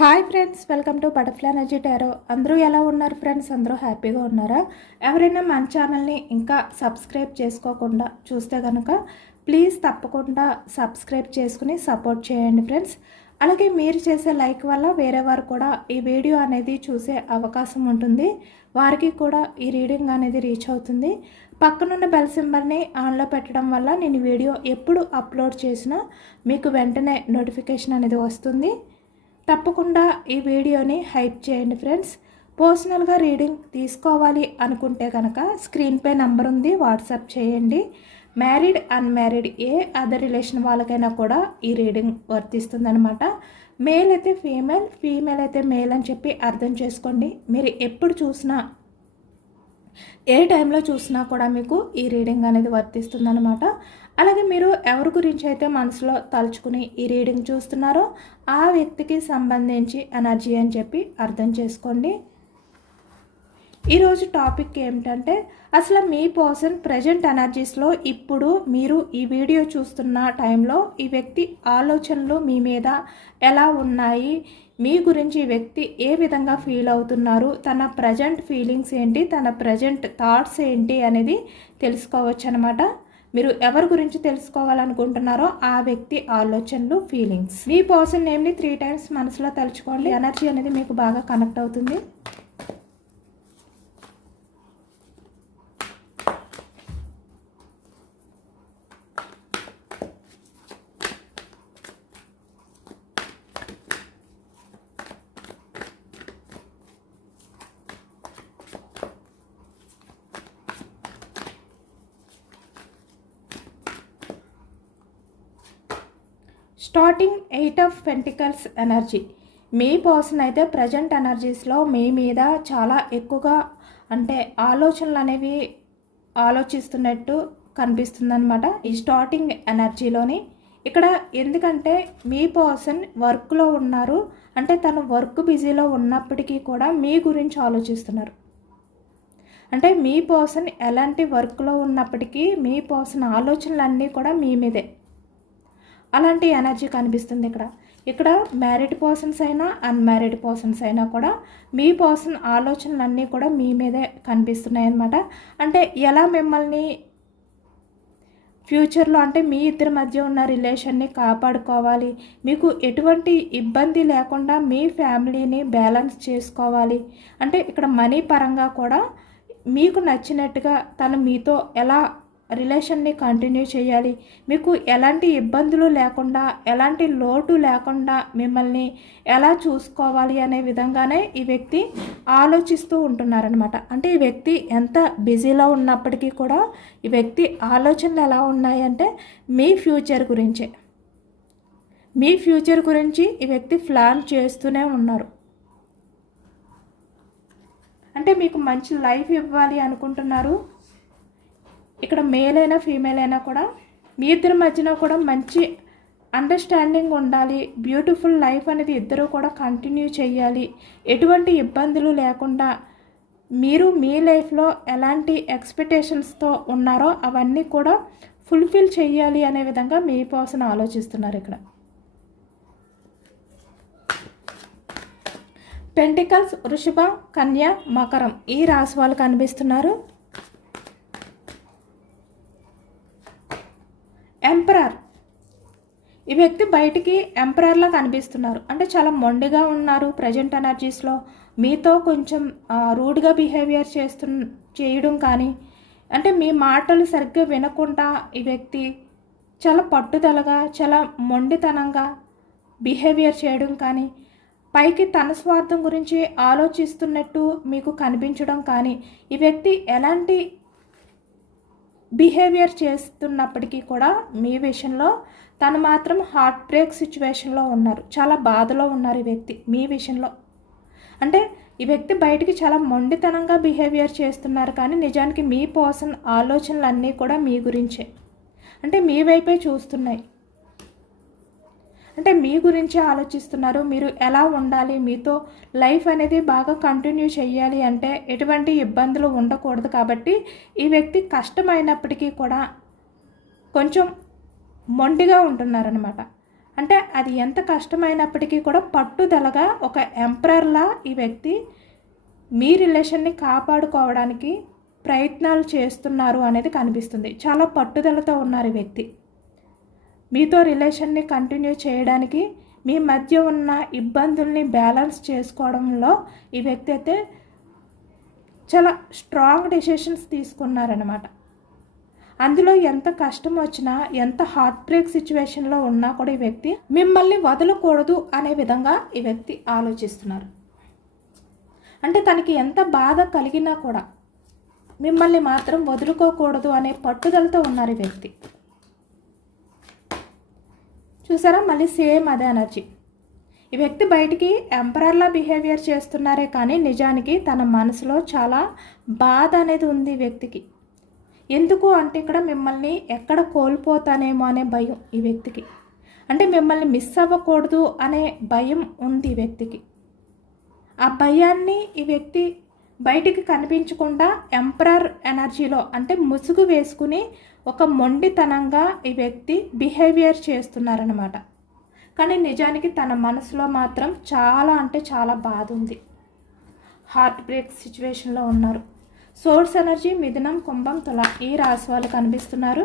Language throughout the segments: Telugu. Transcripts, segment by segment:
Hi friends, welcome to butterfly energy tarot. అందరూ ఎలా ఉన్నారు ఫ్రెండ్స్? అందరూ హ్యాపీగా ఉన్నారా? ఎవరైనా మన ఛానల్ని ఇంకా సబ్స్క్రైబ్ చేసుకోకుండా చూస్తే కనుక ప్లీజ్ తప్పకుండా సబ్స్క్రైబ్ చేసుకుని సపోర్ట్ చేయండి ఫ్రెండ్స్. అలాగే మీరు చేసే లైక్ వల్ల వేరే వారు కూడా ఈ వీడియో అనేది చూసే అవకాశం ఉంటుంది. వారికి కూడా ఈ రీడింగ్ అనేది రీచ్ అవుతుంది. పక్కనున్న బెల్ సింబల్ని ఆన్లో పెట్టడం వల్ల నేను వీడియో ఎప్పుడు అప్లోడ్ చేసినా మీకు వెంటనే నోటిఫికేషన్ అనేది వస్తుంది. తప్పకుండా ఈ వీడియోని హైప్ చేయండి ఫ్రెండ్స్. పర్సనల్గా రీడింగ్ తీసుకోవాలి అనుకుంటే కనుక స్క్రీన్పై నంబర్ ఉంది, వాట్సాప్ చేయండి. మ్యారీడ్ అన్మ్యారీడ్ ఏ అదర్ రిలేషన్ వాళ్ళకైనా కూడా ఈ రీడింగ్ వర్తిస్తుందనమాట. మేల్ అయితే ఫీమేల్, ఫీమేల్ అయితే మేల్ అని చెప్పి అర్థం చేసుకోండి. మీరు ఎప్పుడు చూసినా ఏ టైంలో చూసినా కూడా మీకు ఈ రీడింగ్ అనేది వర్తిస్తుందన్నమాట. అలాగే మీరు ఎవరి గురించి అయితే మనసులో తలుచుకుని ఈ రీడింగ్ చూస్తున్నారో ఆ వ్యక్తికి సంబంధించి ఎనర్జీ అని చెప్పి అర్థం చేసుకోండి. ఈరోజు టాపిక్ ఏమిటంటే, అసలు మీ పర్సన్ ప్రజెంట్ ఎనర్జీస్లో ఇప్పుడు మీరు ఈ వీడియో చూస్తున్న టైంలో ఈ వ్యక్తి ఆలోచనలు మీ మీద ఎలా ఉన్నాయి, మీ గురించి ఈ వ్యక్తి ఏ విధంగా ఫీల్ అవుతున్నారు, తన ప్రజెంట్ ఫీలింగ్స్ ఏంటి, తన ప్రజెంట్ థాట్స్ ఏంటి అనేది తెలుసుకోవచ్చు అనమాట. మీరు ఎవరి గురించి తెలుసుకోవాలనుకుంటున్నారో ఆ వ్యక్తి ఆలోచనలు, ఫీలింగ్స్. మీ పర్సన్ నేమ్ని 3 times మనసులో తలుచుకోండి. ఎనర్జీ అనేది మీకు బాగా కనెక్ట్ అవుతుంది. Starting 8 of Pentacles energy. Me person అయితే ప్రజెంట్ ఎనర్జీస్లో మీ మీద చాలా ఎక్కువగా అంటే ఆలోచనలు అనేవి ఆలోచిస్తున్నట్టు కనిపిస్తుందన్నమాట ఈ స్టార్టింగ్ ఎనర్జీలోని. ఇక్కడ ఎందుకంటే మీ పర్సన్ వర్క్లో ఉన్నారు, అంటే తను వర్క్ బిజీలో ఉన్నప్పటికీ కూడా మీ గురించి ఆలోచిస్తున్నారు. అంటే మీ పర్సన్ ఎలాంటి వర్క్లో ఉన్నప్పటికీ మీ పర్సన్ ఆలోచనలన్నీ కూడా మీ మీదే, అలాంటి ఎనర్జీ కనిపిస్తుంది ఇక్కడ మ్యారీడ్ పర్సన్స్ అయినా అన్మ్యారీడ్ పర్సన్స్ అయినా కూడా మీ పర్సన్ ఆలోచనలన్నీ కూడా మీ మీదే కనిపిస్తున్నాయి అన్నమాట. అంటే ఎలా మిమ్మల్ని ఫ్యూచర్లో అంటే మీ ఇద్దరి మధ్య ఉన్న రిలేషన్ని కాపాడుకోవాలి, మీకు ఎటువంటి ఇబ్బంది లేకుండా మీ ఫ్యామిలీని బ్యాలెన్స్ చేసుకోవాలి, అంటే ఇక్కడ మనీ పరంగా కూడా మీకు నచ్చినట్టుగా తను మీతో ఎలా రిలేషన్ని కంటిన్యూ చేయాలి, మీకు ఎలాంటి ఇబ్బందులు లేకుండా ఎలాంటి లోటు లేకుండా మిమ్మల్ని ఎలా చూసుకోవాలి అనే విధంగానే ఈ వ్యక్తి ఆలోచిస్తూ ఉంటున్నారనమాట. అంటే ఈ వ్యక్తి ఎంత బిజీలో ఉన్నప్పటికీ కూడా ఈ వ్యక్తి ఆలోచనలు ఎలా ఉన్నాయంటే మీ ఫ్యూచర్ గురించే, మీ ఫ్యూచర్ గురించి ఈ వ్యక్తి ప్లాన్ చేస్తూనే ఉన్నారు. అంటే మీకు మంచి లైఫ్ ఇవ్వాలి అనుకుంటున్నారు. ఇక్కడ మేల్ అయినా ఫీమేల్ అయినా కూడా మీ ఇద్దరి మధ్యన కూడా మంచి అండర్స్టాండింగ్ ఉండాలి, బ్యూటిఫుల్ లైఫ్ అనేది ఇద్దరు కూడా కంటిన్యూ చేయాలి, ఎటువంటి ఇబ్బందులు లేకుండా మీరు మీ లైఫ్లో ఎలాంటి ఎక్స్పెక్టేషన్స్తో ఉన్నారో అవన్నీ కూడా ఫుల్ఫిల్ చేయాలి అనే విధంగా మీ పర్సన్ ఆలోచిస్తున్నారు. ఇక్కడ పెంటికల్స్ వృషభ, కన్య, మకరం ఈ రాశి వాళ్ళు కనిపిస్తున్నారు. ఎంపరర్, ఈ వ్యక్తి బయటికి ఎంపరర్లా కనిపిస్తున్నారు, అంటే చాలా మొండిగా ఉన్నారు ప్రజెంట్ ఎనర్జీస్లో. మీతో కొంచెం రూడ్గా బిహేవియర్ చేయడం కానీ, అంటే మీ మాటలు సరిగ్గా వినకుండా ఈ వ్యక్తి చాలా పట్టుదలగా చాలా మొండితనంగా బిహేవియర్ చేయడం కానీ, పైకి తన స్వార్థం గురించి ఆలోచిస్తున్నట్టు మీకు కనిపించడం కానీ, ఈ వ్యక్తి ఎలాంటి బిహేవియర్ చేస్తున్నప్పటికీ కూడా మీ విషయంలో తను మాత్రం హార్ట్ బ్రేక్ సిచ్యువేషన్లో ఉన్నారు, చాలా బాధలో ఉన్నారు ఈ వ్యక్తి మీ విషయంలో. అంటే ఈ వ్యక్తి బయటికి చాలా మొండితనంగా బిహేవియర్ చేస్తున్నారు, కానీ నిజానికి మీ పర్సన్ ఆలోచనలు అన్నీ కూడా మీ గురించే, అంటే మీ వైపే చూస్తున్నాయి, అంటే మీ గురించి ఆలోచిస్తున్నారు. మీరు ఎలా ఉండాలి, మీతో లైఫ్ అనేది బాగా కంటిన్యూ చేయాలి అంటే ఎటువంటి ఇబ్బందులు ఉండకూడదు. కాబట్టి ఈ వ్యక్తి కష్టమైనప్పటికీ కూడా కొంచెం మొండిగా ఉంటున్నారనమాట. అంటే అది ఎంత కష్టమైనప్పటికీ కూడా పట్టుదలగా ఒక ఎంపరర్లా ఈ వ్యక్తి మీ రిలేషన్ని కాపాడుకోవడానికి ప్రయత్నాలు చేస్తున్నారు అనేది కనిపిస్తుంది. చాలా పట్టుదలతో ఉన్నారు ఈ వ్యక్తి. మీతో రిలేషన్ని కంటిన్యూ చేయడానికి మీ మధ్య ఉన్న ఇబ్బందుల్ని బ్యాలెన్స్ చేసుకోవడంలో ఈ వ్యక్తి అయితే చాలా స్ట్రాంగ్ డెసిషన్స్ తీసుకున్నారనమాట. అందులో ఎంత కష్టం వచ్చినా, ఎంత హార్ట్ బ్రేక్ సిచ్యువేషన్లో ఉన్నా కూడా ఈ వ్యక్తి మిమ్మల్ని వదలకూడదు అనే విధంగా ఈ వ్యక్తి ఆలోచిస్తున్నారు. అంటే తనకి ఎంత బాధ కలిగినా కూడా మిమ్మల్ని మాత్రం వదులుకోకూడదు అనే పట్టుదలతో ఉన్నారు ఈ వ్యక్తి. చూసారా, మళ్ళీ సేమ్ అదే ఎనర్జీ. ఈ వ్యక్తి బయటికి ఎంపరర్లా బిహేవియర్ చేస్తున్నారే కానీ నిజానికి తన మనసులో చాలా బాధ అనేది ఉంది ఈ వ్యక్తికి. ఎందుకు అంటే ఇక్కడ మిమ్మల్ని ఎక్కడ కోల్పోతానేమో అనే భయం ఈ వ్యక్తికి. అంటే మిమ్మల్ని మిస్ అవ్వకూడదు అనే భయం ఉంది ఈ వ్యక్తికి. ఆ భయాన్ని ఈ వ్యక్తి బయటికి కనిపించకుండా ఎంపరర్ ఎనర్జీలో అంటే ముసుగు వేసుకుని ఒక మొండితనంగా ఈ వ్యక్తి బిహేవియర్ చేస్తున్నారనమాట. కానీ నిజానికి తన మనసులో మాత్రం చాలా అంటే చాలా బాధ ఉంది. హార్ట్ బ్రేక్ సిచ్యువేషన్లో ఉన్నారు. సోర్స్ ఎనర్జీ మిథునం, కుంభం, తుల ఈ రాశి వాళ్ళు కనిపిస్తున్నారు.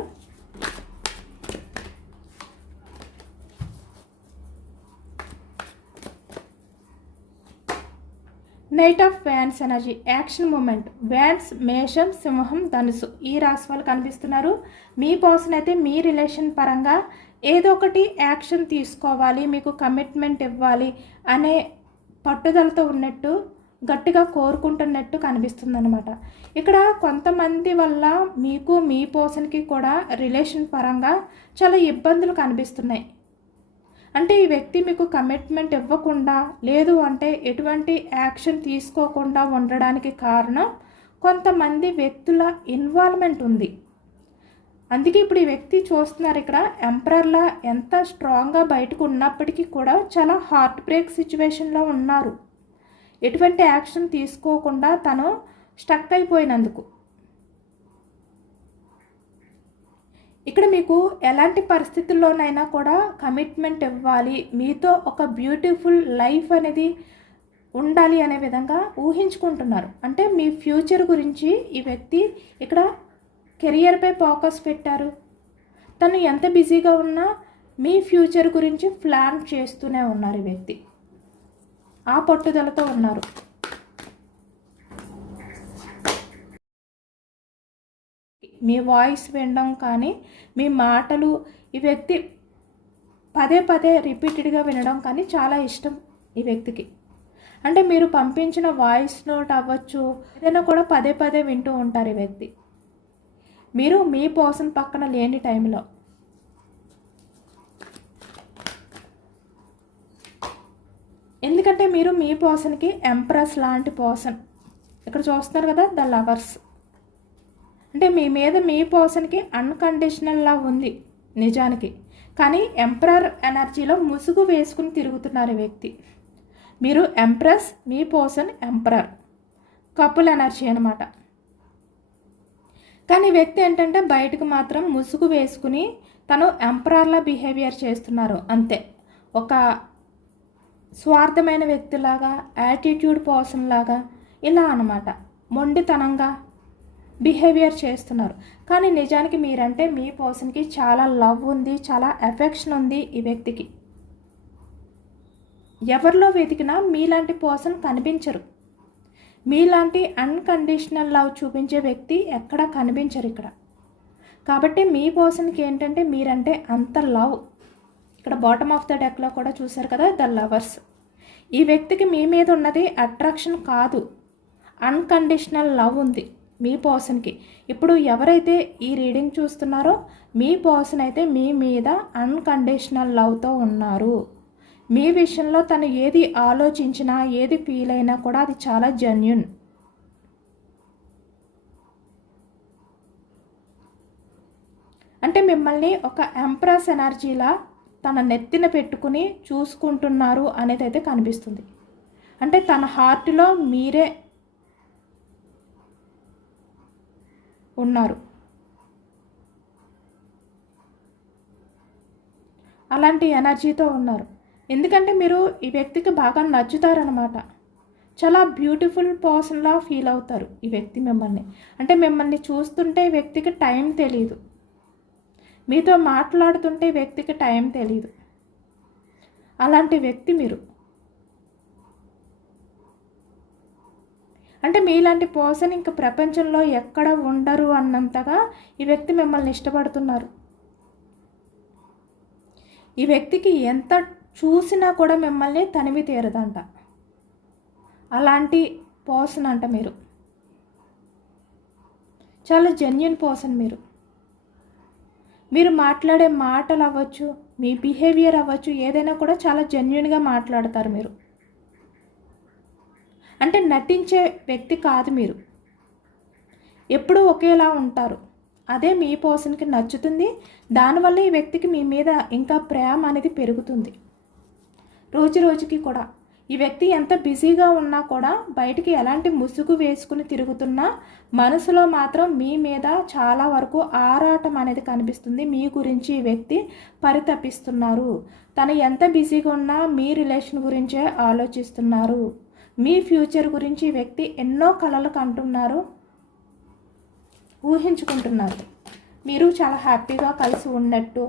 Knight of wands energy action movement. Wands, మేషం, సింహం, ధనుసు ఈ రాశి వాళ్ళు కనిపిస్తున్నారు. మీ పర్సన్ అయితే మీ రిలేషన్ పరంగా ఏదో ఒకటి యాక్షన్ తీసుకోవాలి, మీకు కమిట్మెంట్ ఇవ్వాలి అనే పట్టుదలతో ఉన్నట్టు, గట్టిగా కోరుకుంటున్నట్టు కనిపిస్తుంది అనమాట. ఇక్కడ కొంతమంది వల్ల మీకు మీ పర్సన్కి కూడా రిలేషన్ పరంగా చాలా ఇబ్బందులు కనిపిస్తున్నాయి. అంటే ఈ వ్యక్తి మీకు కమిట్మెంట్ ఇవ్వకుండా, లేదు అంటే ఎటువంటి యాక్షన్ తీసుకోకుండా ఉండడానికి కారణం కొంతమంది వ్యక్తుల ఇన్వాల్వ్మెంట్ ఉంది. అందుకే ఇప్పుడు ఈ వ్యక్తి చూస్తున్నారు ఇక్కడ ఎంపరర్లా ఎంత స్ట్రాంగ్గా బయటకు ఉన్నప్పటికీ కూడా చాలా హార్ట్ బ్రేక్ సిచ్యువేషన్లో ఉన్నారు. ఎటువంటి యాక్షన్ తీసుకోకుండా తను స్టక్ అయిపోయినందుకు. ఇక్కడ మీకు ఎలాంటి పరిస్థితుల్లోనైనా కూడా కమిట్మెంట్ ఇవ్వాలి, మీతో ఒక బ్యూటిఫుల్ లైఫ్ అనేది ఉండాలి అనే విధంగా ఊహించుకుంటున్నారు. అంటే మీ ఫ్యూచర్ గురించి ఈ వ్యక్తి ఇక్కడ కెరియర్పై ఫోకస్ పెట్టారు. తను ఎంత బిజీగా ఉన్నా మీ ఫ్యూచర్ గురించి ప్లాన్ చేస్తూనే ఉన్నారు ఈ వ్యక్తి. ఆ పట్టుదలతో ఉన్నారు. మీ వాయిస్ వినడం కానీ, మీ మాటలు ఈ వ్యక్తి పదే పదే రిపీటెడ్గా వినడం కానీ చాలా ఇష్టం ఈ వ్యక్తికి. అంటే మీరు పంపించిన వాయిస్ నోట్ అవ్వచ్చు, ఏదైనా కూడా పదే పదే వింటూ ఉంటారు ఈ వ్యక్తి. మీరు మీ పర్సన్ పక్కన లేని టైంలో. ఎందుకంటే మీరు మీ పర్సన్కి ఎంప్రెస్ లాంటి పర్సన్. ఇక్కడ చూస్తున్నారు కదా, ద లవర్స్. అంటే మీ మీద మీ పర్సన్కి అన్కండిషనల్ లవ్ ఉంది నిజానికి. కానీ ఎంపరర్ ఎనర్జీలో ముసుగు వేసుకుని తిరుగుతున్నారు ఈ వ్యక్తి. మీరు ఎంప్రెస్, మీ పర్సన్ ఎంపరర్, కపుల్ ఎనర్జీ అనమాట. కానీ వ్యక్తి ఏంటంటే బయటకు మాత్రం ముసుగు వేసుకుని తను ఎంపరర్లా బిహేవియర్ చేస్తున్నారు అంతే. ఒక స్వార్థమైన వ్యక్తిలాగా, యాటిట్యూడ్ పర్సన్ లాగా ఇలా అనమాట మొండితనంగా బిహేవియర్ చేస్తున్నారు. కానీ నిజానికి మీరంటే మీ పర్సన్కి చాలా లవ్ ఉంది, చాలా ఎఫెక్షన్ ఉంది ఈ వ్యక్తికి. ఎవరిలో వెతికినా మీలాంటి పర్సన్ కనిపించరు. మీలాంటి అన్కండిషనల్ లవ్ చూపించే వ్యక్తి ఎక్కడా కనిపించరు ఇక్కడ. కాబట్టి మీ పర్సన్కి ఏంటంటే మీరంటే అంత లవ్. ఇక్కడ బాటమ్ ఆఫ్ ద డెక్లో కూడా చూసారు కదా, ద లవర్స్. ఈ వ్యక్తికి మీ మీద ఉన్నది అట్రాక్షన్ కాదు, అన్కండిషనల్ లవ్ ఉంది మీ పర్సన్కి. ఇప్పుడు ఎవరైతే ఈ రీడింగ్ చూస్తున్నారో మీ పర్సన్ అయితే మీ మీద అన్కండిషనల్ లవ్తో ఉన్నారు. మీ విషయంలో తను ఏది ఆలోచించినా, ఏది ఫీల్ అయినా కూడా అది చాలా జెన్యూన్. అంటే మిమ్మల్ని ఒక ఎంప్రెస్ ఎనర్జీలా తన నెత్తిన పెట్టుకుని చూసుకుంటున్నారు అనేది అయితే కనిపిస్తుంది. అంటే తన హార్ట్లో మీరే ఉన్నారు. అలాంటి ఎనర్జీతో ఉన్నారు. ఎందుకంటే మీరు ఈ వ్యక్తికి బాగా నచ్చుతారనమాట. చాలా బ్యూటిఫుల్ పర్సన్లా ఫీల్ అవుతారు ఈ వ్యక్తి మిమ్మల్ని. అంటే మిమ్మల్ని చూస్తుంటే ఈ వ్యక్తికి టైం తెలియదు, మీతో మాట్లాడుతుంటే ఈ వ్యక్తికి టైం తెలియదు. అలాంటి వ్యక్తి మీరు. అంటే మీలాంటి పర్సన్ ఇంక ప్రపంచంలో ఎక్కడ ఉండరు అన్నంతగా ఈ వ్యక్తి మిమ్మల్ని ఇష్టపడుతున్నారు. ఈ వ్యక్తికి ఎంత చూసినా కూడా మిమ్మల్ని తనివి తీరదంట. అలాంటి పర్సన్ అంట మీరు. చాలా జెన్యూన్ పర్సన్ మీరు. మీరు మాట్లాడే మాటలు అవ్వచ్చు, మీ బిహేవియర్ అవ్వచ్చు, ఏదైనా కూడా చాలా జెన్యూన్గా మాట్లాడతారు మీరు. అంటే నటించే వ్యక్తి కాదు మీరు. ఎప్పుడూ ఒకేలా ఉంటారు. అదే మీ పర్సన్కి నచ్చుతుంది. దానివల్ల ఈ వ్యక్తికి మీ మీద ఇంకా ప్రేమ అనేది పెరుగుతుంది రోజు రోజుకి కూడా. ఈ వ్యక్తి ఎంత బిజీగా ఉన్నా కూడా బయటికి ఎలాంటి ముసుగు వేసుకుని తిరుగుతున్నా మనసులో మాత్రం మీ మీద చాలా వరకు ఆరాటం అనేది కనిపిస్తుంది. మీ గురించి ఈ వ్యక్తి పరితపిస్తున్నారు. తను ఎంత బిజీగా ఉన్నా మీ రిలేషన్ గురించే ఆలోచిస్తున్నారు. మీ ఫ్యూచర్ గురించి ఈ వ్యక్తి ఎన్నో కలలు కంటున్నారు, ఊహించుకుంటున్నారు. మీరు చాలా హ్యాపీగా కలిసి ఉన్నట్టు,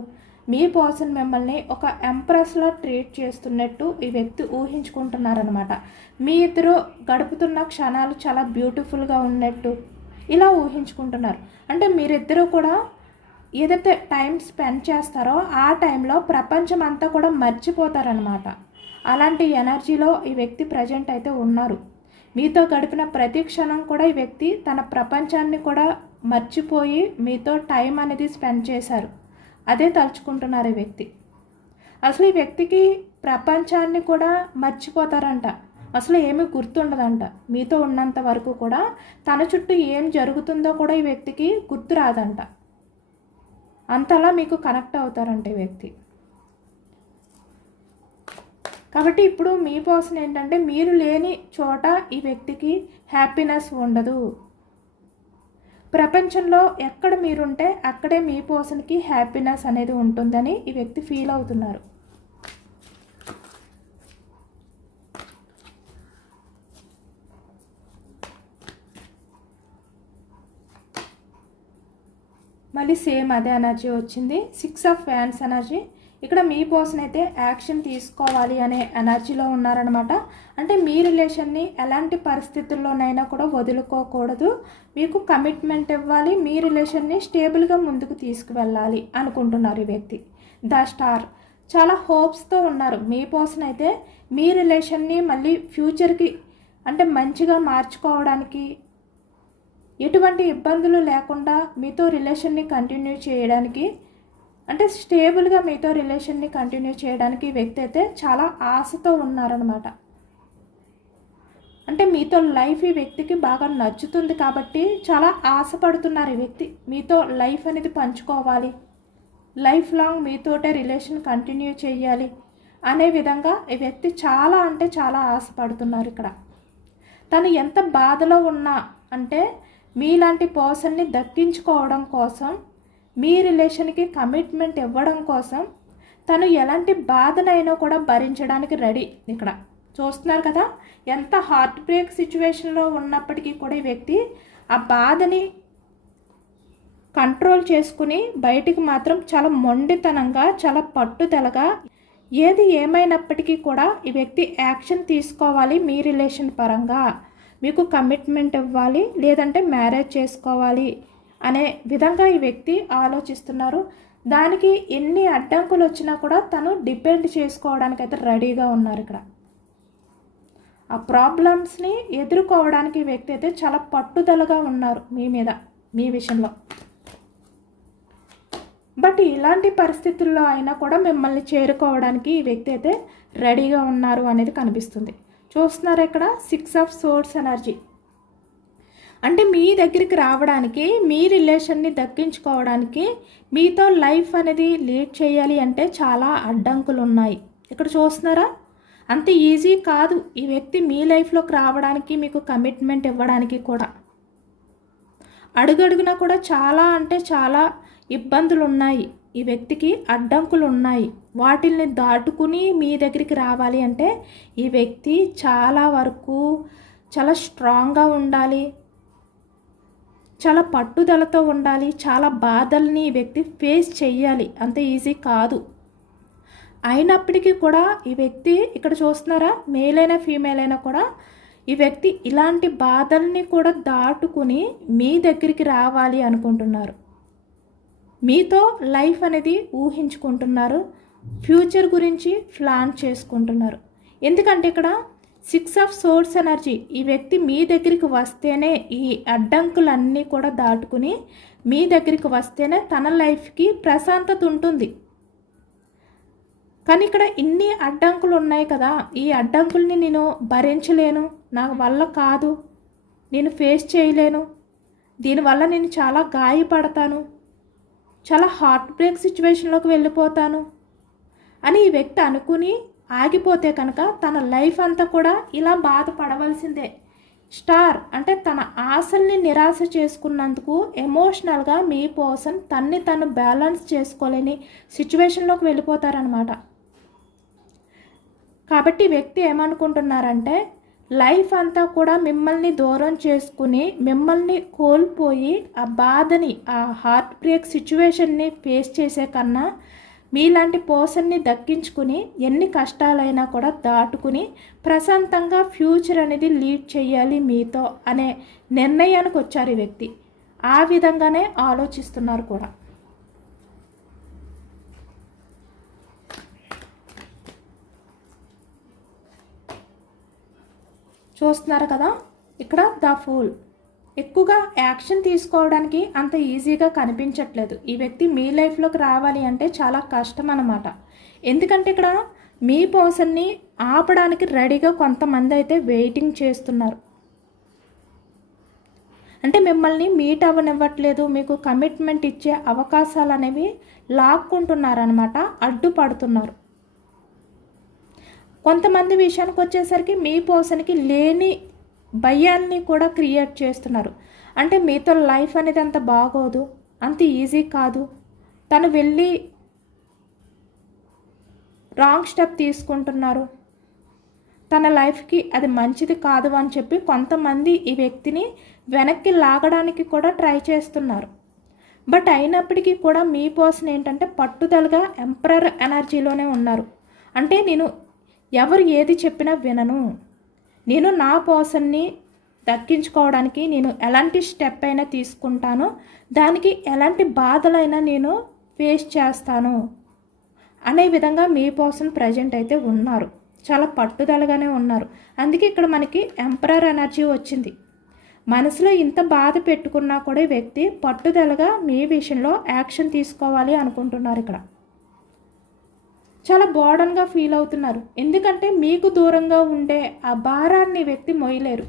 మీ పర్సన్ మిమ్మల్ని ఒక ఎంప్రెస్లా ట్రీట్ చేస్తున్నట్టు ఈ వ్యక్తి ఊహించుకుంటున్నారనమాట. మీ ఇద్దరు గడుపుతున్న క్షణాలు చాలా బ్యూటిఫుల్గా ఉన్నట్టు ఇలా ఊహించుకుంటున్నారు. అంటే మీరిద్దరూ కూడా ఏదైతే టైం స్పెండ్ చేస్తారో ఆ టైంలో ప్రపంచం అంతా కూడా మర్చిపోతారనమాట. అలాంటి ఎనర్జీలో ఈ వ్యక్తి ప్రజెంట్ అయితే ఉన్నారు. మీతో గడిపిన ప్రతి క్షణం కూడా ఈ వ్యక్తి తన ప్రపంచాన్ని కూడా మర్చిపోయి మీతో టైం అనేది స్పెండ్ చేశారు. అదే తలుచుకుంటున్నారు ఈ వ్యక్తి. అసలు ఈ వ్యక్తికి ప్రపంచాన్ని కూడా మర్చిపోతారంట. అసలు ఏమీ గుర్తుండదంట. మీతో ఉన్నంత వరకు కూడా తన చుట్టూ ఏం జరుగుతుందో కూడా ఈ వ్యక్తికి గుర్తు రాదంట. అంతలా మీకు కనెక్ట్ అవుతారంట ఈ వ్యక్తి. కాబట్టి ఇప్పుడు మీ పర్సన్ ఏంటంటే మీరు లేని చోట ఈ వ్యక్తికి హ్యాపీనెస్ ఉండదు. ప్రపంచంలో ఎక్కడ మీరుంటే అక్కడే మీ పర్సన్కి హ్యాపీనెస్ అనేది ఉంటుందని ఈ వ్యక్తి ఫీల్ అవుతున్నారు. మళ్ళీ సేమ్ అదే ఎనర్జీ వచ్చింది. 6 ఆఫ్ వ్యాండ్స్ ఎనర్జీ. ఇక్కడ మీ పర్సన్ అయితే యాక్షన్ తీసుకోవాలి అనే ఎనర్జీలో ఉన్నారనమాట. అంటే మీ రిలేషన్ని ఎలాంటి పరిస్థితుల్లోనైనా కూడా వదులుకోకూడదు. మీకు కమిట్మెంట్ ఇవ్వాలి. మీ రిలేషన్ని స్టేబుల్గా ముందుకు తీసుకువెళ్ళాలి అనుకుంటున్నారు ఈ వ్యక్తి. The star. చాలా హోప్స్తో ఉన్నారు మీ పర్సన్ అయితే. మీ రిలేషన్ని మళ్ళీ ఫ్యూచర్కి అంటే మంచిగా మార్చుకోవడానికి, ఎటువంటి ఇబ్బందులు లేకుండా మీతో రిలేషన్ని కంటిన్యూ చేయడానికి, అంటే స్టేబుల్గా మీతో రిలేషన్ని కంటిన్యూ చేయడానికి ఈ వ్యక్తి అయితే చాలా ఆశతో ఉన్నారనమాట. అంటే మీతో లైఫ్ ఈ వ్యక్తికి బాగా నచ్చుతుంది కాబట్టి చాలా ఆశపడుతున్నారు ఈ వ్యక్తి. మీతో లైఫ్ అనేది పంచుకోవాలి, లైఫ్ లాంగ్ మీతోటే రిలేషన్ కంటిన్యూ చేయాలి అనే విధంగా ఈ వ్యక్తి చాలా అంటే చాలా ఆశపడుతున్నారు. ఇక్కడ తను ఎంత బాధలో ఉన్నా అంటే మీలాంటి పర్సన్ని దక్కించుకోవడం కోసం, మీ రిలేషన్కి కమిట్మెంట్ ఇవ్వడం కోసం తను ఎలాంటి బాధనైనా కూడా భరించడానికి రెడీ. ఇక్కడ చూస్తున్నారు కదా, ఎంత హార్ట్ బ్రేక్ సిచ్యువేషన్లో ఉన్నప్పటికీ కూడా ఈ వ్యక్తి ఆ బాధని కంట్రోల్ చేసుకుని బయటికి మాత్రం చాలా మొండితనంగా, చాలా పట్టుదలగా, ఏది ఏమైనప్పటికీ కూడా ఈ వ్యక్తి యాక్షన్ తీసుకోవాలి. మీ రిలేషన్ పరంగా మీకు కమిట్మెంట్ ఇవ్వాలి, లేదంటే మ్యారేజ్ చేసుకోవాలి అనే విధంగా ఈ వ్యక్తి ఆలోచిస్తున్నారు. దానికి ఎన్ని అడ్డంకులు వచ్చినా కూడా తను డిపెండ్ చేసుకోవడానికి అయితే రెడీగా ఉన్నారు. ఇక్కడ ఆ ప్రాబ్లమ్స్ని ఎదుర్కోవడానికి ఈ వ్యక్తి అయితే చాలా పట్టుదలగా ఉన్నారు మీ మీద, మీ విషయంలో. బట్ ఇలాంటి పరిస్థితుల్లో అయినా కూడా మిమ్మల్ని చేరుకోవడానికి ఈ వ్యక్తి అయితే రెడీగా ఉన్నారు అనేది కనిపిస్తుంది. చూస్తున్నారు ఇక్కడ 6 ఆఫ్ సోర్డ్స్ ఎనర్జీ. అంటే మీ దగ్గరికి రావడానికి, మీ రిలేషన్ని దక్కించుకోవడానికి, మీతో లైఫ్ అనేది లీడ్ చేయాలి అంటే చాలా అడ్డంకులు ఉన్నాయి. ఇక్కడ చూస్తున్నారా, అంత ఈజీ కాదు ఈ వ్యక్తి మీ లైఫ్లోకి రావడానికి, మీకు కమిట్మెంట్ ఇవ్వడానికి కూడా. అడుగడుగునా కూడా చాలా అంటే చాలా ఇబ్బందులు ఉన్నాయి. ఈ వ్యక్తికి అడ్డంకులు ఉన్నాయి. వాటిల్ని దాటుకుని మీ దగ్గరికి రావాలి అంటే ఈ వ్యక్తి చాలా వరకు చాలా స్ట్రాంగ్గా ఉండాలి, చాలా పట్టుదలతో ఉండాలి, చాలా బాధల్ని ఈ వ్యక్తి ఫేస్ చెయ్యాలి. అంత ఈజీ కాదు. అయినప్పటికీ కూడా ఈ వ్యక్తి ఇక్కడ చూస్తున్నారా, మేల్ అయినా ఫీమేల్ అయినా కూడా ఈ వ్యక్తి ఇలాంటి బాధల్ని కూడా దాటుకుని మీ దగ్గరికి రావాలి అనుకుంటున్నారు. మీతో లైఫ్ అనేది ఊహించుకుంటున్నారు, ఫ్యూచర్ గురించి ప్లాన్ చేసుకుంటున్నారు. ఎందుకంటే ఇక్కడ 6 ఆఫ్ సోర్స్ ఎనర్జీ ఈ వ్యక్తి మీ దగ్గరికి వస్తేనే, ఈ అడ్డంకులన్నీ కూడా దాటుకుని మీ దగ్గరికి వస్తేనే తన లైఫ్కి ప్రశాంతత ఉంటుంది. కానీ ఇక్కడ ఇన్ని అడ్డంకులు ఉన్నాయి కదా, ఈ అడ్డంకుల్ని నేను భరించలేను, నా వల్ల కాదు, నేను ఫేస్ చేయలేను, దీనివల్ల నేను చాలా గాయపడతాను, చాలా హార్ట్ బ్రేక్ సిచ్యువేషన్లోకి వెళ్ళిపోతాను అని ఈ వ్యక్తి అనుకుని ఆగిపోతే కనుక తన లైఫ్ అంతా కూడా ఇలా బాధపడవలసిందే. స్టార్ అంటే తన ఆశల్ని నిరాశ చేసుకున్నందుకు ఎమోషనల్గా మీ పర్సన్ తన్ని తను బ్యాలెన్స్ చేసుకోలేని సిచ్యువేషన్లోకి వెళ్ళిపోతారనమాట. కాబట్టి వ్యక్తి ఏమనుకుంటున్నారంటే లైఫ్ అంతా కూడా మిమ్మల్ని దూరం చేసుకుని మిమ్మల్ని కోల్పోయి ఆ బాధని, ఆ హార్ట్ బ్రేక్ సిచ్యువేషన్ని ఫేస్ చేసే కన్నా మీలాంటి పర్సన్ని దక్కించుకుని ఎన్ని కష్టాలైనా కూడా దాటుకుని ప్రశాంతంగా ఫ్యూచర్ అనేది లీడ్ చేయాలి మీతో అనే నిర్ణయానికి వచ్చారు ఈ వ్యక్తి. ఆ విధంగానే ఆలోచిస్తున్నారు కూడా. చూస్తున్నారు కదా, ఇక్కడ ద ఫూల్ ఎక్కువగా యాక్షన్ తీసుకోవడానికి అంత ఈజీగా కనిపించట్లేదు. ఈ వ్యక్తి మీ లైఫ్లోకి రావాలి అంటే చాలా కష్టం అన్నమాట. ఎందుకంటే ఇక్కడ మీ పర్సన్ని ఆపడానికి రెడీగా కొంతమంది అయితే వెయిటింగ్ చేస్తున్నారు. అంటే మిమ్మల్ని మీట్ అవ్వనివ్వట్లేదు, మీకు కమిట్మెంట్ ఇచ్చే అవకాశాలు అనేవి లాక్కుంటున్నారనమాట, అడ్డుపడుతున్నారు. కొంతమంది విషయానికి వచ్చేసరికి మీ పర్సన్కి లేని భయాన్ని కూడా క్రియేట్ చేస్తున్నారు. అంటే మీతో లైఫ్ అనేది అంత బాగోదు, అంత ఈజీ కాదు, తను వెళ్ళి రాంగ్ స్టెప్ తీసుకుంటున్నారు, తన లైఫ్కి అది మంచిది కాదు అని చెప్పి కొంతమంది ఈ వ్యక్తిని వెనక్కి లాగడానికి కూడా ట్రై చేస్తున్నారు. బట్ అయినప్పటికీ కూడా మీ పర్సన్ ఏంటంటే పట్టుదలగా ఎంపరర్ ఎనర్జీలోనే ఉన్నారు. అంటే నేను ఎవరు ఏది చెప్పినా వినను, నేను నా పర్సన్ని దక్కించుకోవడానికి నేను ఎలాంటి స్టెప్ అయినా తీసుకుంటాను, దానికి ఎలాంటి బాధలైనా నేను ఫేస్ చేస్తాను అనే విధంగా మీ పర్సన్ ప్రజెంట్ అయితే ఉన్నారు. చాలా పట్టుదలగానే ఉన్నారు. అందుకే ఇక్కడ మనకి ఎంపరర్ ఎనర్జీ వచ్చింది. మనసులో ఇంత బాధ పెట్టుకున్నా కూడా ఈ వ్యక్తి పట్టుదలగా మీ విషయంలో యాక్షన్ తీసుకోవాలి అనుకుంటున్నారు. ఇక్కడ చాలా బర్డన్గా ఫీల్ అవుతున్నారు. ఎందుకంటే మీకు దూరంగా ఉండే ఆ భారాన్ని వ్యక్తి మోయలేరు.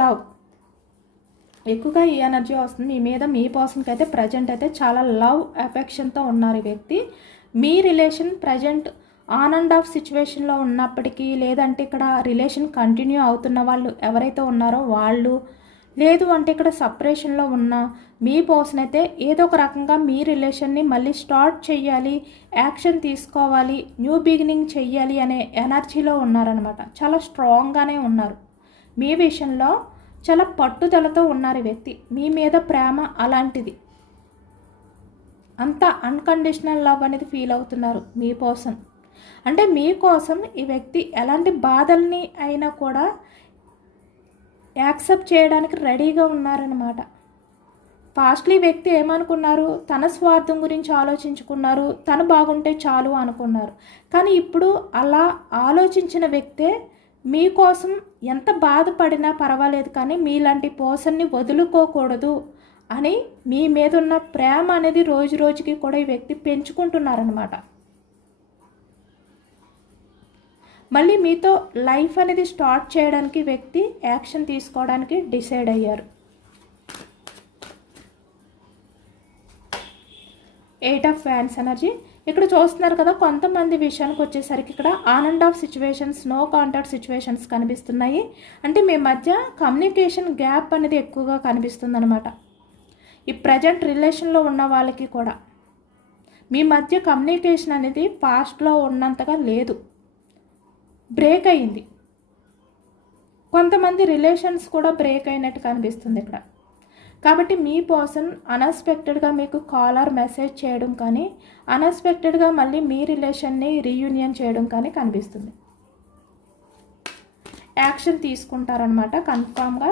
లవ్ ఎక్కువగా ఈ ఎనర్జీ వస్తుంది మీ మీద. మీ పర్సన్కి అయితే ప్రజెంట్ అయితే చాలా లవ్ ఎఫెక్షన్తో ఉన్నారు ఈ వ్యక్తి. మీ relation present on and off సిచ్యువేషన్లో ఉన్నప్పటికీ, లేదంటే ఇక్కడ రిలేషన్ కంటిన్యూ అవుతున్న వాళ్ళు ఎవరైతే ఉన్నారో వాళ్ళు, లేదు అంటే ఇక్కడ సపరేషన్లో ఉన్న మీ పర్సన్ అయితే ఏదో ఒక రకంగా మీ రిలేషన్ని మళ్ళీ స్టార్ట్ చేయాలి, యాక్షన్ తీసుకోవాలి, న్యూ బిగినింగ్ చెయ్యాలి అనే ఎనర్జీలో ఉన్నారనమాట. చాలా స్ట్రాంగ్గానే ఉన్నారు. మీ విషయంలో చాలా పట్టుదలతో ఉన్నారు ఈ వ్యక్తి. మీ మీద ప్రేమ అలాంటిది, అంత అన్కండిషనల్ లవ్ అనేది ఫీల్ అవుతున్నారు మీ పర్సన్. అంటే మీకోసం ఈ వ్యక్తి ఎలాంటి బాధల్ని అయినా కూడా యాక్సెప్ట్ చేయడానికి రెడీగా ఉన్నారనమాట. ఫాస్ట్లీ వ్యక్తి ఏమనుకున్నారు, తన స్వార్థం గురించి ఆలోచించుకున్నారు, తను బాగుంటే చాలు అనుకున్నారు. కానీ ఇప్పుడు అలా ఆలోచించిన వ్యక్తే మీకోసం ఎంత బాధపడినా పర్వాలేదు కానీ మీలాంటి పర్సన్ని వదులుకోకూడదు అని మీ మీద ఉన్న ప్రేమ అనేది రోజు రోజుకి కూడా ఈ వ్యక్తి పెంచుకుంటున్నారనమాట. మళ్ళీ మీతో లైఫ్ అనేది స్టార్ట్ చేయడానికి వ్యక్తి యాక్షన్ తీసుకోవడానికి డిసైడ్ అయ్యారు. 8 ఆఫ్ ఫ్యాన్స్ ఎనర్జీ. ఇక్కడ చూస్తున్నారు కదా, కొంతమంది విషయానికి వచ్చేసరికి ఇక్కడ on and off situations, no contact situations కనిపిస్తున్నాయి. అంటే మీ మధ్య కమ్యూనికేషన్ గ్యాప్ అనేది ఎక్కువగా కనిపిస్తుంది అనమాట. ఈ ప్రజెంట్ రిలేషన్లో ఉన్న వాళ్ళకి కూడా మీ మధ్య కమ్యూనికేషన్ అనేది పాస్ట్లో ఉన్నంతగా లేదు, బ్రేక్ అయింది. కొంతమంది రిలేషన్స్ కూడా బ్రేక్ అయినట్టు కనిపిస్తుంది ఇక్కడ. కాబట్టి మీ పర్సన్ అన్ఎక్స్పెక్టెడ్గా మీకు కాల్ ఆర్ మెసేజ్ చేయడం కానీ, అన్ఎక్స్పెక్టెడ్గా మళ్ళీ మీ రిలేషన్ని రీయూనియన్ చేయడం కానీ కనిపిస్తుంది. యాక్షన్ తీసుకుంటారనమాట కన్ఫామ్గా.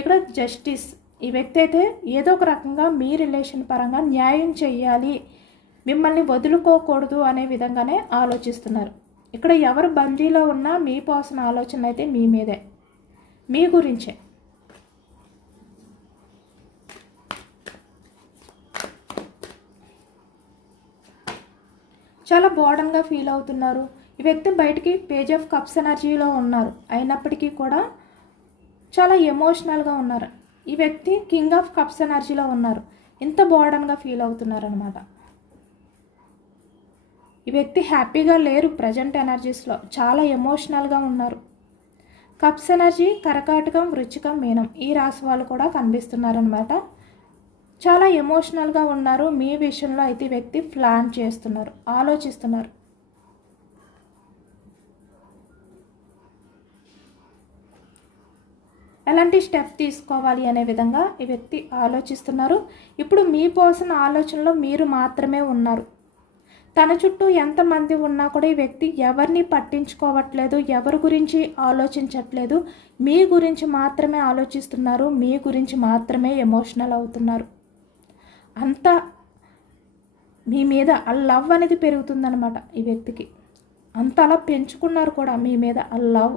ఇక్కడ జస్టిస్, ఈ వ్యక్తి అయితే ఏదో ఒక రకంగా మీ రిలేషన్ పరంగా న్యాయం చేయాలి, మిమ్మల్ని వదులుకోకూడదు అనే విధంగానే ఆలోచిస్తున్నారు. ఇక్కడ ఎవరు బందీలో ఉన్నా మీ పర్సన్ ఆలోచన అయితే మీ మీదే, మీ గురించే. చాలా బోర్డన్గా ఫీల్ అవుతున్నారు. ఈ వ్యక్తి బయటికి పేజ్ ఆఫ్ కప్స్ ఎనర్జీలో ఉన్నారు, అయినప్పటికీ కూడా చాలా ఎమోషనల్గా ఉన్నారు. ఈ వ్యక్తి కింగ్ ఆఫ్ కప్స్ ఎనర్జీలో ఉన్నారు, ఇంత బోర్డన్గా ఫీల్ అవుతున్నారు అనమాట. ఈ వ్యక్తి హ్యాపీగా లేరు ప్రజెంట్ ఎనర్జీస్లో, చాలా ఎమోషనల్గా ఉన్నారు. కప్స్ ఎనర్జీ కర్కాటకం, వృశ్చికం, మీనం ఈ రాశి వాళ్ళు కూడా కనిపిస్తున్నారనమాట. చాలా ఎమోషనల్గా ఉన్నారు. మీ విషయంలో అయితే వ్యక్తి ప్లాన్ చేస్తున్నారు, ఆలోచిస్తున్నారు. ఎలాంటి స్టెప్ తీసుకోవాలి అనే విధంగా ఈ వ్యక్తి ఆలోచిస్తున్నారు. ఇప్పుడు మీ పర్సన్ ఆలోచనలో మీరు మాత్రమే ఉన్నారు. తన చుట్టూ ఎంతమంది ఉన్నా కూడా ఈ వ్యక్తి ఎవరిని పట్టించుకోవట్లేదు, ఎవరి గురించి ఆలోచించట్లేదు, మీ గురించి మాత్రమే ఆలోచిస్తున్నారు, మీ గురించి మాత్రమే ఎమోషనల్ అవుతున్నారు. అంతా మీ మీద ఆ లవ్ అనేది పెరుగుతుందన్నమాట. ఈ వ్యక్తికి అంత అలా పెంచుకున్నారు కూడా మీ మీద ఆ లవ్.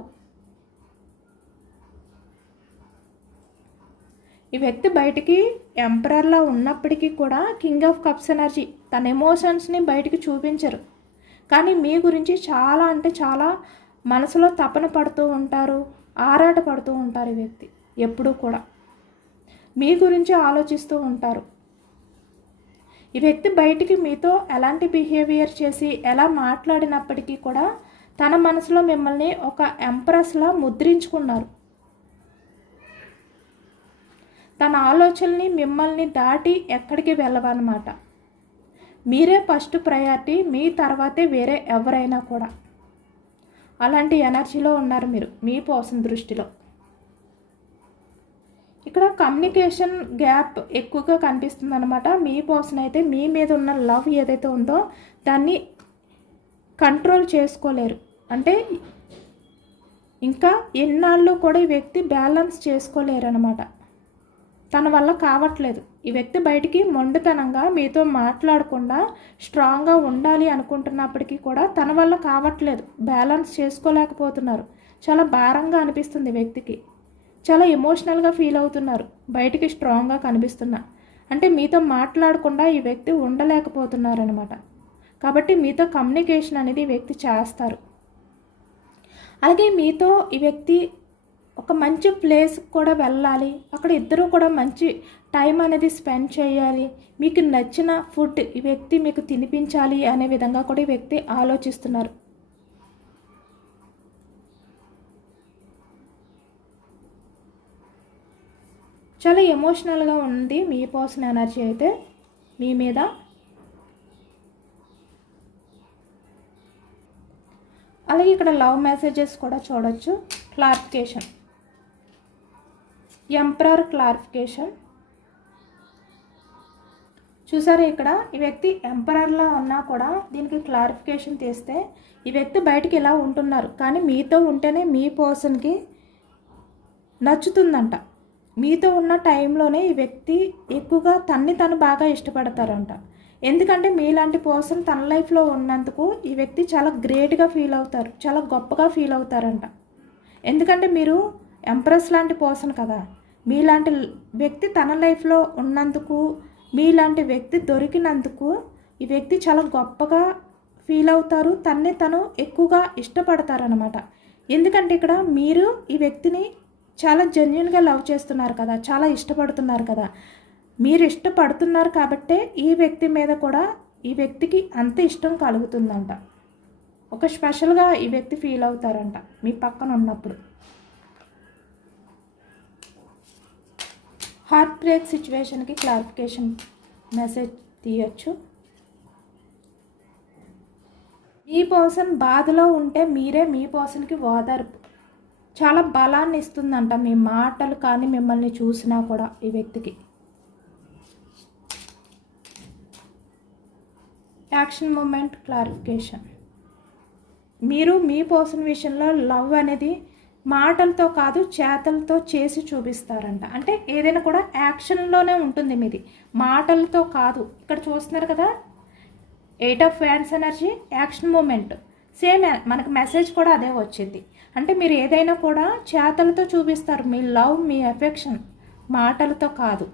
ఈ వ్యక్తి బయటికి ఎంపరర్లా ఉన్నప్పటికీ కూడా కింగ్ ఆఫ్ కప్స్ ఎనర్జీ, తన ఎమోషన్స్ని బయటికి చూపించరు. కానీ మీ గురించి చాలా అంటే చాలా మనసులో తపన పడుతూ ఉంటారు, ఆరాట పడుతూ ఉంటారు. ఈ వ్యక్తి ఎప్పుడూ కూడా మీ గురించి ఆలోచిస్తూ ఉంటారు. ఈ వ్యక్తి బయటికి మీతో ఎలాంటి బిహేవియర్ చేసి ఎలా మాట్లాడినప్పటికీ కూడా తన మనసులో మిమ్మల్ని ఒక ఎంప్రెస్లా ముద్రించుకున్నారు. తన ఆలోచనని మిమ్మల్ని దాటి ఎక్కడికి వెళ్ళవన్నమాట. మీరే ఫస్ట్ ప్రయారిటీ, మీ తర్వాతే వేరే ఎవరైనా కూడా. అలాంటి ఎనర్జీలో ఉన్నారు మీరు మీ పర్సన్ దృష్టిలో. ఇక్కడ కమ్యూనికేషన్ గ్యాప్ ఎక్కువగా కనిపిస్తుంది అనమాట. మీ పర్సన్ అయితే మీ మీద ఉన్న లవ్ ఏదైతే ఉందో దాన్ని కంట్రోల్ చేసుకోలేరు. అంటే ఇంకా ఎన్నాళ్ళు కూడా ఈ వ్యక్తి బ్యాలెన్స్ చేసుకోలేరు అనమాట. తన వల్ల కావట్లేదు. ఈ వ్యక్తి బయటికి మొండితనంగా మీతో మాట్లాడకుండా స్ట్రాంగ్గా ఉండాలి అనుకుంటున్నప్పటికీ కూడా తన వల్ల కావట్లేదు, బ్యాలెన్స్ చేసుకోలేకపోతున్నారు. చాలా భారంగా అనిపిస్తుంది వ్యక్తికి, చాలా ఎమోషనల్గా ఫీల్ అవుతున్నారు. బయటికి స్ట్రాంగ్గా కనిపిస్తున్నా అంటే మీతో మాట్లాడకుండా ఈ వ్యక్తి ఉండలేకపోతున్నారు అనమాట. కాబట్టి మీతో కమ్యూనికేషన్ అనేది ఈ వ్యక్తి చేస్తారు. అలాగే మీతో ఈ వ్యక్తి ఒక మంచి ప్లేస్ కూడా వెళ్ళాలి, అక్కడ ఇద్దరూ కూడా మంచి టైం అనేది స్పెండ్ చేయాలి, మీకు నచ్చిన ఫుడ్ ఈ వ్యక్తి మీకు తినిపించాలి అనే విధంగా కూడా ఈ వ్యక్తి ఆలోచిస్తున్నారు. చాలా ఎమోషనల్గా ఉంది మీ పర్సన్ ఎనర్జీ అయితే మీ మీద. అలాగే ఇక్కడ లవ్ మెసేజెస్ కూడా చూడొచ్చు. క్లారిఫికేషన్, ఎంపరర్ క్లారిఫికేషన్ చూసారా. ఇక్కడ ఈ వ్యక్తి ఎంపరర్లా ఉన్నా కూడా దీనికి క్లారిఫికేషన్ తీస్తే ఈ వ్యక్తి బయటికి ఇలా ఉంటున్నారు, కానీ మీతో ఉంటేనే మీ పర్సన్కి నచ్చుతుందంట. మీతో ఉన్న టైంలోనే ఈ వ్యక్తి ఎక్కువగా తను బాగా ఇష్టపడతారంట. ఎందుకంటే మీలాంటి పర్సన్ తన లైఫ్లో ఉన్నందుకు ఈ వ్యక్తి చాలా గ్రేట్గా ఫీల్ అవుతారు, చాలా గొప్పగా ఫీల్ అవుతారంట. ఎందుకంటే మీరు ఎంప్రెస్ లాంటి పర్సన్ కదా. మీలాంటి వ్యక్తి తన లైఫ్లో ఉన్నందుకు, మీలాంటి వ్యక్తి దొరికినందుకు ఈ వ్యక్తి చాలా గొప్పగా ఫీల్ అవుతారు, తను ఎక్కువగా ఇష్టపడతారనమాట. ఎందుకంటే ఇక్కడ మీరు ఈ వ్యక్తిని చాలా జెన్యున్గా లవ్ చేస్తున్నారు కదా, చాలా ఇష్టపడుతున్నారు కదా. మీరు ఇష్టపడుతున్నారు కాబట్టే ఈ వ్యక్తి మీద కూడా ఈ వ్యక్తికి అంత ఇష్టం కలుగుతుందంట. ఒక స్పెషల్గా ఈ వ్యక్తి ఫీల్ అవుతారంట మీ పక్కన ఉన్నప్పుడు. హార్ట్ బ్రేక్ సిచ్యువేషన్కి క్లారిఫికేషన్ మెసేజ్ తీయచ్చు. మీ పర్సన్ బాధలో ఉంటే మీరే మీ పర్సన్కి ఓదార్పు, చాలా బలాన్ని ఇస్తుందంట మీ మాటలు కానీ మిమ్మల్ని చూసినా కూడా. ఈ వ్యక్తికి యాక్షన్ మూమెంట్ క్లారిఫికేషన్. మీరు మీ పర్సన్ విషయంలో లవ్ అనేది మాటలతో కాదు చేతలతో చేసి చూపిస్తారంట. అంటే ఏదైనా కూడా యాక్షన్లోనే ఉంటుంది మీది, మాటలతో కాదు. ఇక్కడ చూస్తున్నారు కదా 8 of wands energy, action movement. Same మనకు మెసేజ్ కూడా అదే వచ్చింది. అంటే మీరు ఏదైనా కూడా చేతలతో చూపిస్తారు మీ లవ్, మీ ఎఫెక్షన్, మాటలతో కాదు.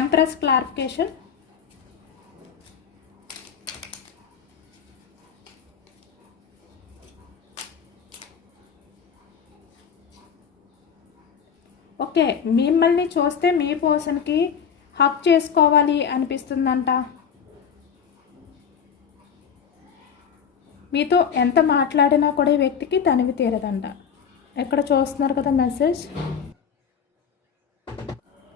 Empress clarification. ఓకే, మిమ్మల్ని చూస్తే మీ పర్సన్కి హక్ చేసుకోవాలి అనిపిస్తుందంట. మీతో ఎంత మాట్లాడినా కూడా ఈ వ్యక్తికి తనివి తీరదంట. ఇక్కడ చూస్తున్నారు కదా మెసేజ్.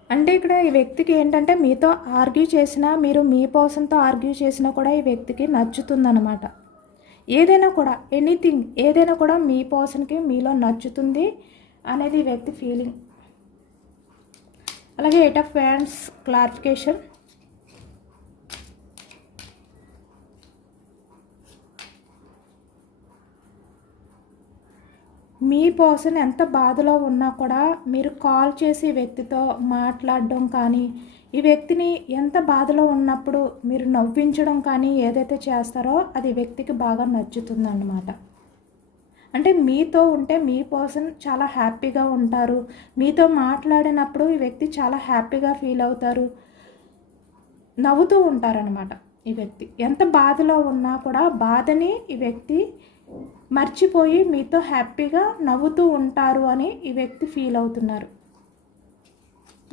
అంటే ఇక్కడ ఈ వ్యక్తికి ఏంటంటే మీతో ఆర్గ్యూ చేసినా, మీరు మీ పర్సన్తో ఆర్గ్యూ చేసినా కూడా ఈ వ్యక్తికి నచ్చుతుందన్నమాట. ఏదైనా కూడా ఎనీథింగ్, ఏదైనా కూడా మీ పర్సన్కి మీలో నచ్చుతుంది అనేది ఈ వ్యక్తి ఫీలింగ్. అలాగే 8 of wands clarification. Me person ఎంత బాధలో ఉన్నా కూడా మీరు కాల్ చేసి వ్యక్తితో మాట్లాడడం కానీ, ఈ వ్యక్తిని ఎంత బాధలో ఉన్నప్పుడు మీరు నవ్వించడం కానీ ఏదైతే చేస్తారో అది వ్యక్తికి బాగా నచ్చుతుందన్నమాట. అంటే మీతో ఉంటే మీ పర్సన్ చాలా హ్యాపీగా ఉంటారు. మీతో మాట్లాడినప్పుడు ఈ వ్యక్తి చాలా హ్యాపీగా ఫీల్ అవుతారు, నవ్వుతూ ఉంటారనమాట. ఈ వ్యక్తి ఎంత బాధలో ఉన్నా కూడా బాధని ఈ వ్యక్తి మర్చిపోయి మీతో హ్యాపీగా నవ్వుతూ ఉంటారు అని ఈ వ్యక్తి ఫీల్ అవుతున్నారు.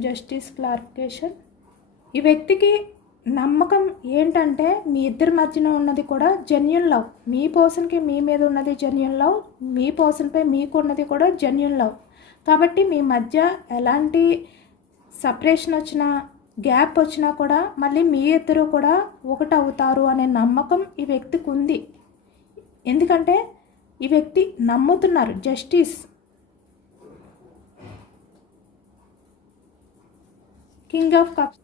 Justice clarification. ఈ వ్యక్తికి నమ్మకం ఏంటంటే మీ ఇద్దరి మధ్యన ఉన్నది కూడా జెన్యూన్ లవ్. మీ పర్సన్కి మీ మీద ఉన్నది జెన్యూన్ లవ్, మీ పర్సన్పై మీకు ఉన్నది కూడా జెన్యూన్ లవ్. కాబట్టి మీ మధ్య ఎలాంటి సపరేషన్ వచ్చినా, గ్యాప్ వచ్చినా కూడా మళ్ళీ మీ ఇద్దరు కూడా ఒకటి అవుతారు అనే నమ్మకం ఈ వ్యక్తికి ఉంది. ఎందుకంటే ఈ వ్యక్తి నమ్ముతున్నారు. జస్టిస్. కింగ్ ఆఫ్ కప్స్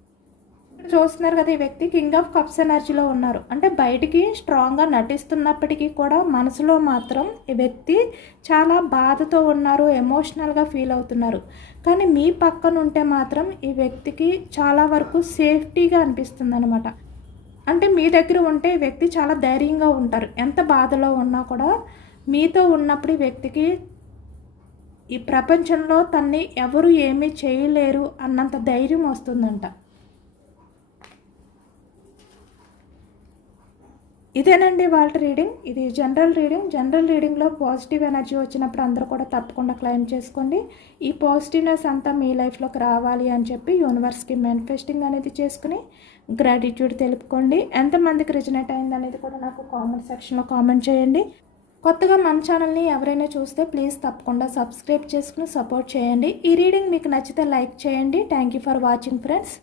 చూస్తున్నారు కదా, ఈ వ్యక్తి కింగ్ ఆఫ్ కప్స్ ఎనర్జీలో ఉన్నారు. అంటే బయటికి స్ట్రాంగ్గా నటిస్తున్నప్పటికీ కూడా మనసులో మాత్రం ఈ వ్యక్తి చాలా బాధతో ఉన్నారు, ఎమోషనల్గా ఫీల్ అవుతున్నారు. కానీ మీ పక్కన ఉంటే మాత్రం ఈ వ్యక్తికి చాలా వరకు సేఫ్టీగా అనిపిస్తుంది అనమాట. అంటే మీ దగ్గర ఉంటే ఈ వ్యక్తి చాలా ధైర్యంగా ఉంటారు. ఎంత బాధలో ఉన్నా కూడా మీతో ఉన్నప్పుడు ఈ వ్యక్తికి ఈ ప్రపంచంలో తన్ని ఎవరు ఏమీ చేయలేరు అన్నంత ధైర్యం వస్తుందంట. ఇదేనండి వాళ్ళ రీడింగ్. ఇది జనరల్ రీడింగ్. జనరల్ రీడింగ్లో పాజిటివ్ ఎనర్జీ వచ్చినప్పుడు అందరూ కూడా తప్పకుండా క్లెయిమ్ చేసుకోండి. ఈ పాజిటివ్నెస్ అంతా మీ లైఫ్లోకి రావాలి అని చెప్పి యూనివర్స్కి మేనిఫెస్టింగ్ అనేది చేసుకుని గ్రాటిట్యూడ్ తెలుపుకోండి. ఎంతమందికి రిజనేట్ అయింది అనేది కూడా నాకు కామెంట్ సెక్షన్లో కామెంట్ చేయండి. కొత్తగా మన ఛానల్ని ఎవరైనా చూస్తే ప్లీజ్ తప్పకుండా సబ్స్క్రైబ్ చేసుకుని సపోర్ట్ చేయండి. ఈ రీడింగ్ మీకు నచ్చితే లైక్ చేయండి. Thank you for watching friends.